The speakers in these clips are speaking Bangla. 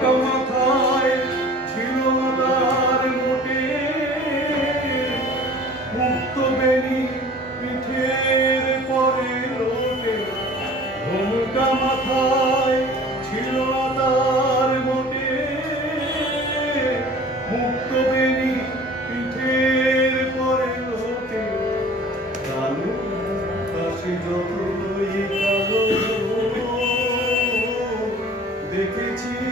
Come. জীবন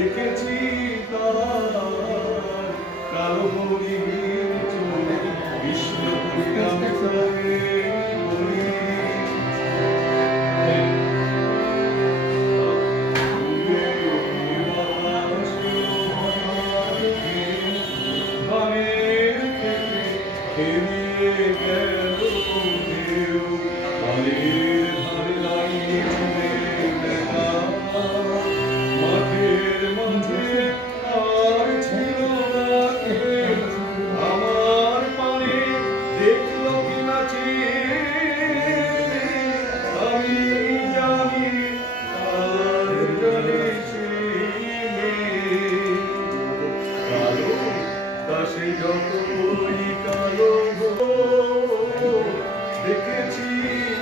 দেখেছি কালো মরির চলে বিষ্ণুপুরি রামচরে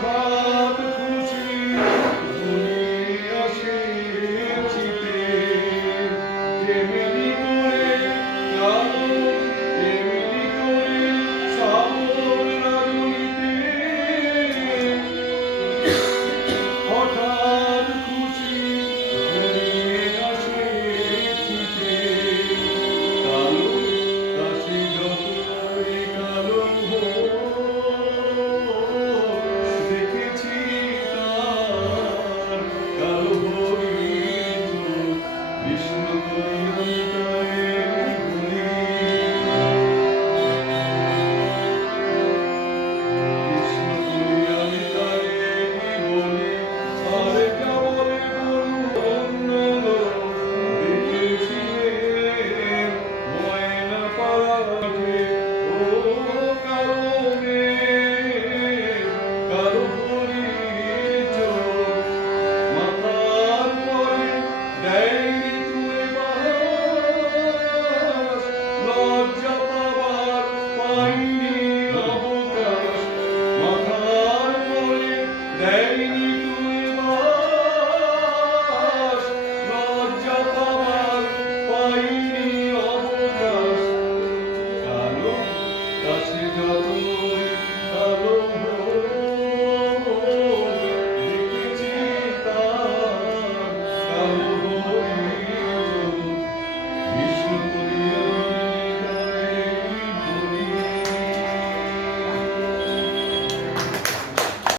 cross.